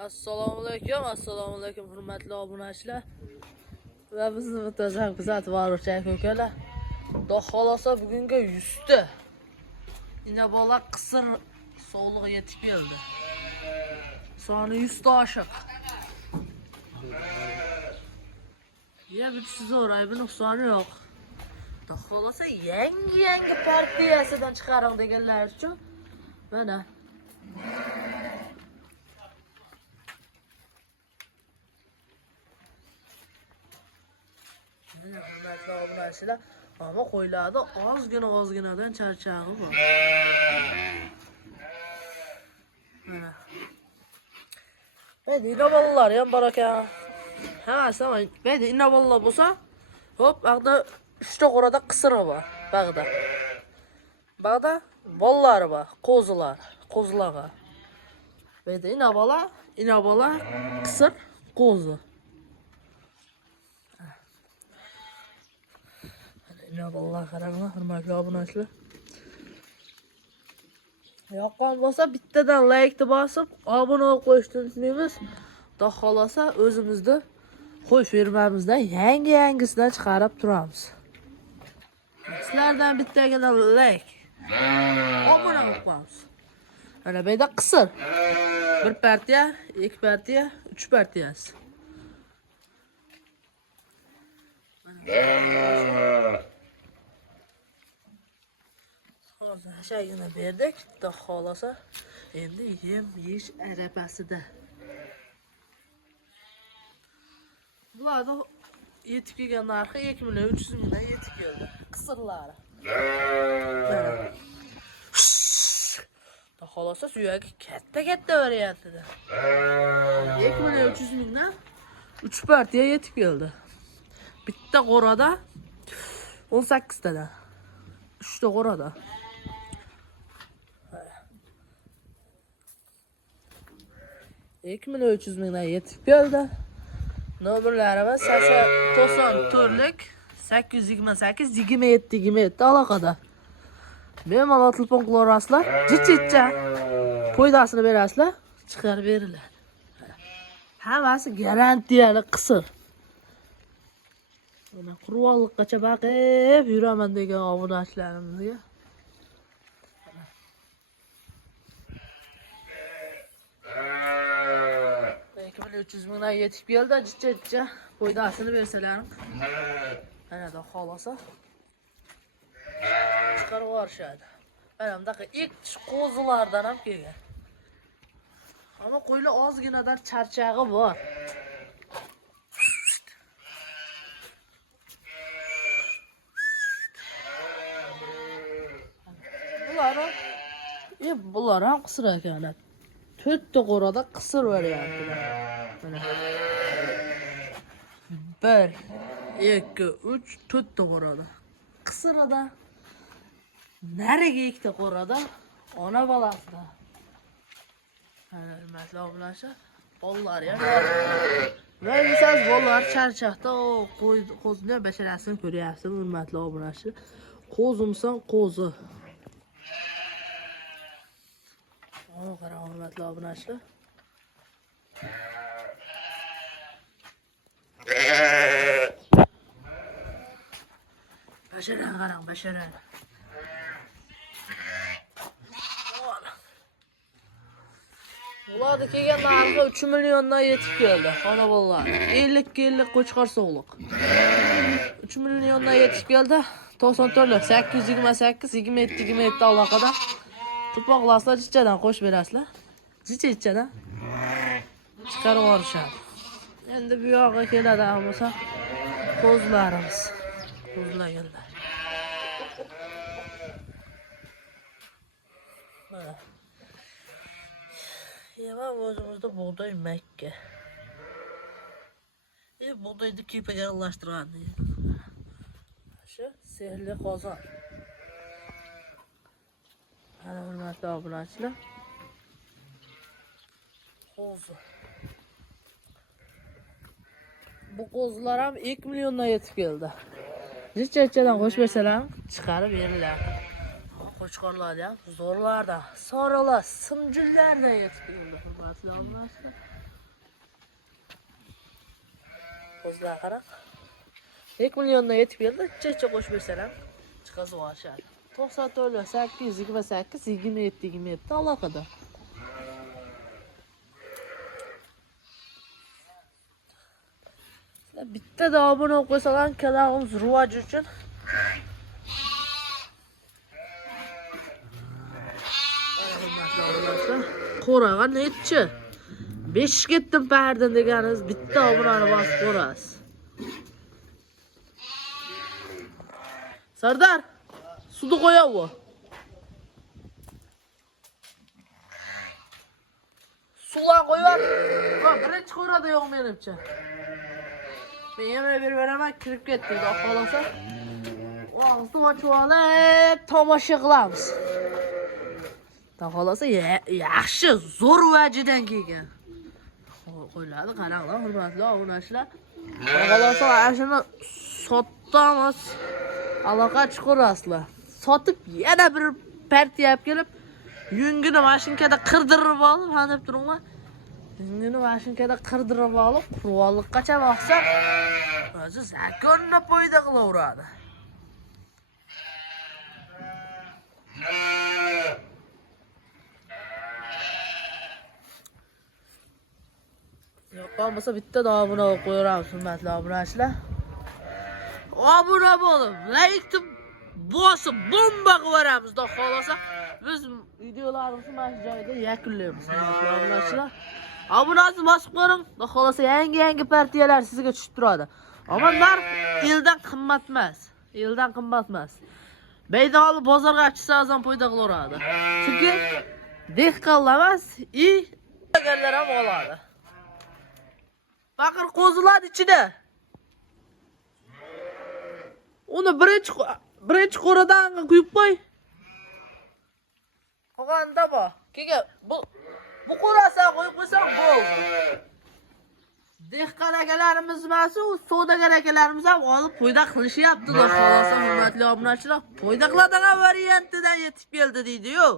Assalomu alaykum hurmatli obunachilar va bizni muntazam kuzatib boruvchi aka-ukalar. Xudo xolosa bugungi 100 ta inobola qisir sog'lig'i yetib keldi. Soni 100 ta oshiq. Ya bitsa zo'r, aybi nuqsoni yo'q. Xudo xolosa yangi partiyasidan chiqaring deganlar uchun mana hurmatli obunachilar, ammo qo'ylarni ozginadan charchag'i bor. Mana. Bedi inobolar ham bor ekan. Hammasi ham bedi inobolar bo'lsa, hop, bag'da 3 ta qo'rada qisiri bor, bag'da. Bag'da bollari bor, qo'zlaga. Bedi inobola, qisir, qo'zi. Inobolar qaranglar, hurmatli obunachilar. Yoqqan bo'lsa bittadan like bosib, obuna bo'lib qo'yishni unutmaymiz. Xudo xolosa o'zimizda qo'y fermamizdan yangisidan chiqarib turamiz. Sizlardan bittagina like, obuna bo'lib qo'yamiz. Mana bu yerda qisir. 1 partiya, 2 partiya, 3 partiyasi. Hozir shaygina berdik, Xudo xolosa endi yem yeyish arafasida. Bularda yetib kelgan narxi 2.300.000 dan yetib keldi. Qisirlari. Xudo xolosa suyagi katta variantida. 2.300.000 dan 3 partiya yetib keldi. Bitta qo'rada 18 tadan. 3 ta qo'rada. $2.300.000 yetib keldi. Nomerlarimiz 94lik 828 27 aloqada. Bemalol telefon qilaverasizlar, jichcha foydasini berasizlar, chiqarib beriladi. Hammasi garantiyali qisir. Mana qurvolliqqacha baqib yuraman degan obunachilarimizga. 2.300.000 dan yetib keldi, jichcha foydasini bersalarim. Mana da xolosa chiqarib yuborishadi. Mana bunaqa ikki qo'zilardan ham kelgan. Ammo qo'ylar ozginadan charchag'i bor. Bular ham qisir ekan. 4 ta qo'rada qisir variantida. Mana 1 2 3 4 ta qo'rada. Qisirida nariga 2 ta qo'rada ona bolasida. Hurmatli obunachilar, bollar ham bor. Va siz bollar charchaqda qo'zni basharasini ko'ryapsiz, hurmatli obunachilar. Qo'zimsan qo'zi. Qarang hurmatli obunachilar. Basharan qarang, basharan. Bularda kelgan narxi 3 milliondan yetib keldi. Ona bolalar. 50 qo'chqor sog'liq. 3 milliondan yetib keldi. 94lik 828 27 aloqada. Tupoqlaslar jichchadan qo'shib berasizlar. Jichchadan chiqarib yuborishadi. Endi bu yoqqa keladigan bo'lsa, qo'zlarimiz. Qo'zlaganlar. Mana. Yema o'zimizda bug'doy Makka. Bug'doyni kepaga aralashtiradi. Shu sehrli qozon. Ana hurmatli obunachilar. Qo'zi. Bu qo'zilar ham 2 milliondan yetib keldi. Jichchadan qo'shib bersalar chiqarib beriladi. Qo'chqorlar ham zo'rlardan, sorilar, simjillardan yetib keldi hurmatli obunachilar. Qizlar qarang. 2 milliondan yetib keldi. Checha qo'shib bersan ham chiqazi o'shadi. 94 828 27 27 aloqada. Bitta da obuna bo'lib qo'ysalar, kanalimiz rivoj uchun. Qo'raga nechi? 5 ketdim pardin deganingiz bitta obunani bosib ko'rasiz. Sardar, suvni qo'yaver. Suvlar qo'yib, birinchi qo'rada yo'q menimcha. Men yemek beraman, kirib ketdi, xudo xolasa. Og'zini ochib olib, tomosha qilamiz. Xudo xolasa yaxshi, zo'r vajidan kelgan. Qo'yiladi, qaranglar, hurmatli obunachilar. Xudo xolasa ashuni sotamiz. Aloqa chiqarasizlar. Sotib yana bir partiya olib kelib, yungini mashinkada qirdirib olib, ha deb turinglar. Yungini mashinkada qirdirib olib, qurolliqqacha boqsa, o'zi zakonni foyda qilaveradi. Yo'q bo'lmasa bitta obuna qo'yamiz, hurmatli obunachilar. Obuna bo'lib, like bosib, bomba qilamiz, xudo xolasa. Biz videolarimizni mana shu joyda yakunlaymiz, hurmatli obunachilar. Obunani bosib qo'ying, xudo xolasa yangi partiyalar sizga tushib turadi. Ammo narx eldan qimmat emas. Eldan qimmat emas. Beydan olib bozorga chiqsangiz ham foyda qilaveradi. Chunki dehqonlar emas, egarlar ham oladi. Baqir qo'zilar ichida. Uni birinchi qo'radan quyib qo'y. Qolganda bor. Keyin bu qo'rasa qo'yib qo'ysam bo'ldi. Dehqon akalarimiz emas, u savdogar akalarimiz ham olib foyda qilishyapti, xudo xolasa, hurmatli obunachilar. Foyda qiladigan variantidan yetib keldi deydi-yu.